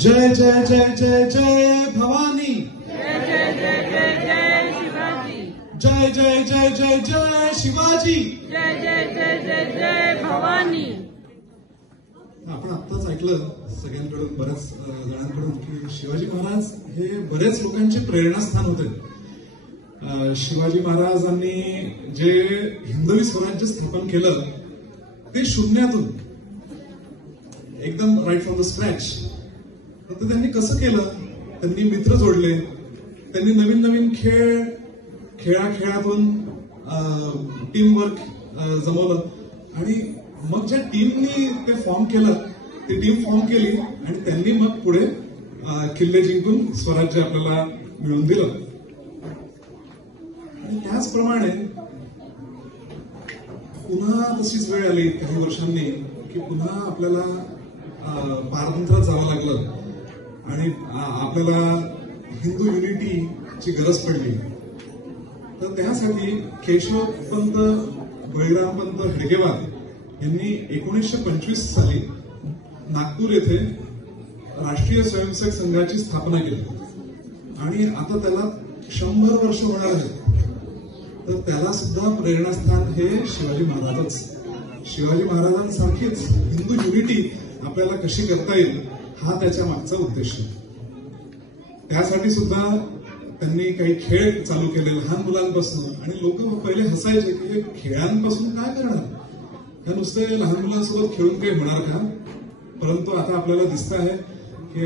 जय जय जय जय जय भवानी, जय जय जय जय जय शिवाजी, जय जय जय जय जय शिवाजी, जय जय जय जय जय भवानी. आपण आत्ताच ऐकलं सगळ्यांकडून, बऱ्याच जणांकडून की शिवाजी महाराज हे बरेच लोकांचे प्रेरणास्थान होते. शिवाजी महाराजांनी जे हिंदवी स्वराज्य स्थापन केलं ते शून्यातून, एकदम राईट फ्रॉम द स्क्रॅच. तर त्यांनी कसं केलं? त्यांनी मित्र जोडले, त्यांनी नवीन नवीन खेळातून टीम वर्क जमवलं आणि मग ज्या टीमनी ते फॉर्म केलं ती टीम फॉर्म केली आणि त्यांनी मग पुढे किल्ले जिंकून स्वराज्य आपल्याला मिळवून दिलं. आणि त्याचप्रमाणे पुन्हा तशीच वेळ आली काही वर्षांनी की पुन्हा आपल्याला पारतंत्र्यात जावं लागलं आणि आपल्याला हिंदू युनिटीची गरज पडली. तर त्यासाठी केशवपंत बळीरामपंत हेडगेवार यांनी 1925 साली नागपूर येथे राष्ट्रीय स्वयंसेवक संघाची स्थापना केली आणि आता त्याला 100 वर्ष होणार आहेत. तर त्याला सुद्धा प्रेरणास्थान हे शिवाजी महाराजच. शिवाजी महाराजांसारखीच हिंदू युनिटी आपल्याला कशी करता येईल हा त्याच्या मागचा उद्देश आहे. त्यासाठी सुद्धा त्यांनी काही खेळ चालू केले लहान मुलांपासून. आणि लोक पहिले हसायचे की हे खेळांपासून काय करणार, हे नुसते लहान मुलांसोबत खेळून काही होणार का? परंतु आता आपल्याला दिसत आहे की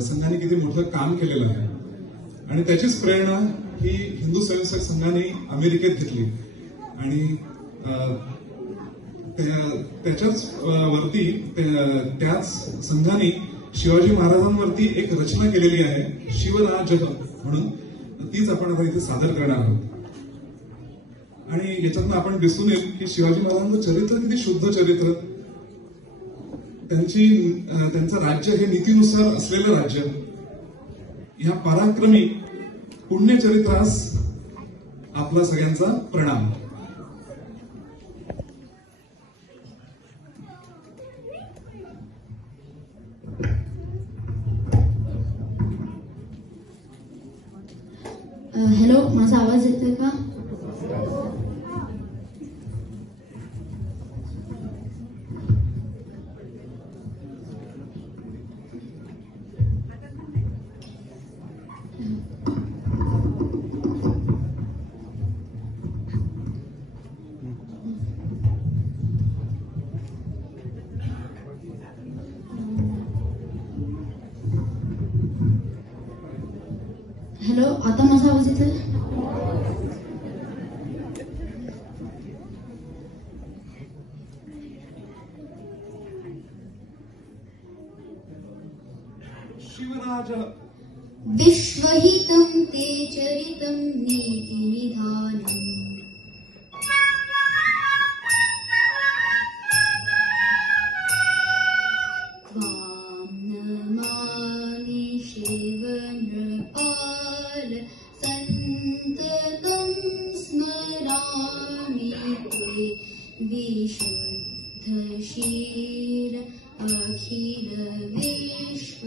संघाने किती मोठं काम केलेलं आहे आणि त्याचीच प्रेरणा ही हिंदू स्वयंसेवक संघाने अमेरिकेत घेतली आणि त्याच्याच वरती त्याच संघाने शिवाजी महाराजांवरती एक रचना केलेली आहे शिवराज म्हणून. तीच आपण आता इथे सादर करणार आहोत. आणि याच्यातनं आपण दिसून येईल की शिवाजी महाराजांचं चरित्र किती शुद्ध चरित्र. त्यांचं राज्य हे नीतीनुसार असलेलं राज्य. या पराक्रमी पुण्यचरित्रास आपला सगळ्यांचा प्रणाम. हॅलो, माझा आवाज येतोय का? हॅलो, आता माझा आवाज येतोय? शिवराज विश्वहितं ते चरितं नीतिनिधानम् त्वां नमामि शिव नृपाल सन्ततं स्मरामि ते विशुद्धशील अखिल विश्व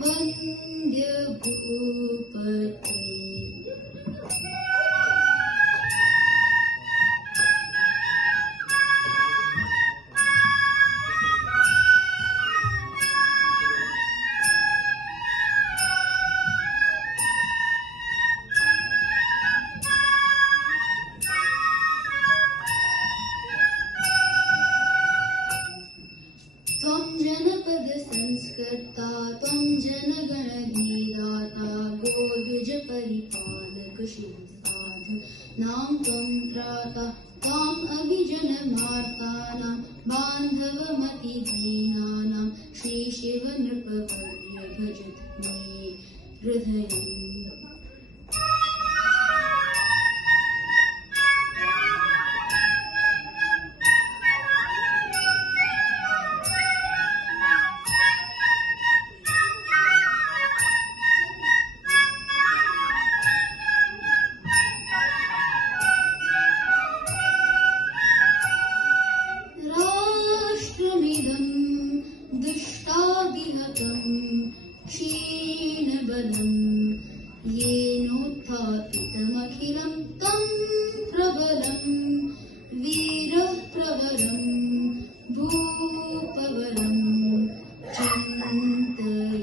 वन्द्य भूपते. त्वं जनपद संस्कृता त्वं जनगणविदाता गोद्विज परिपालक शिवसाध नाम त्वं त्राता त्वाम् अभिजनमार्तानां बान्धवमतिदीनानां श्री शिव नृपवर्य भजत मे हृदयम्. राष्ट्रमिदं दुष्टा चित्तमखिलं तं प्रबलं वीरः प्रवरं भूपवरं चिन्तये।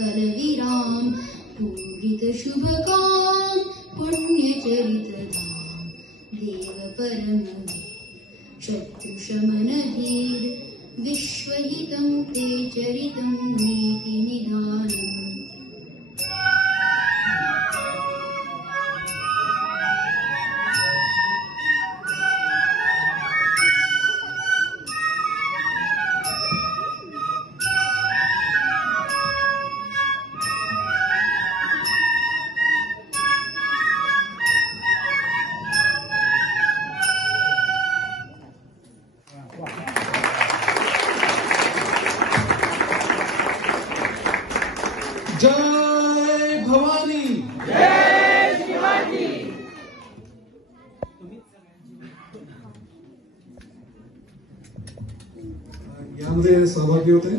कलवीरां पूजितशुभकां पुण्यचरितधाम देवपरमवीर शत्रुशमनधीर विश्वहितं ते चरितं नीतिनिधानम्। जय भवानी. जय शिवाजी. यामध्ये सहभागी होते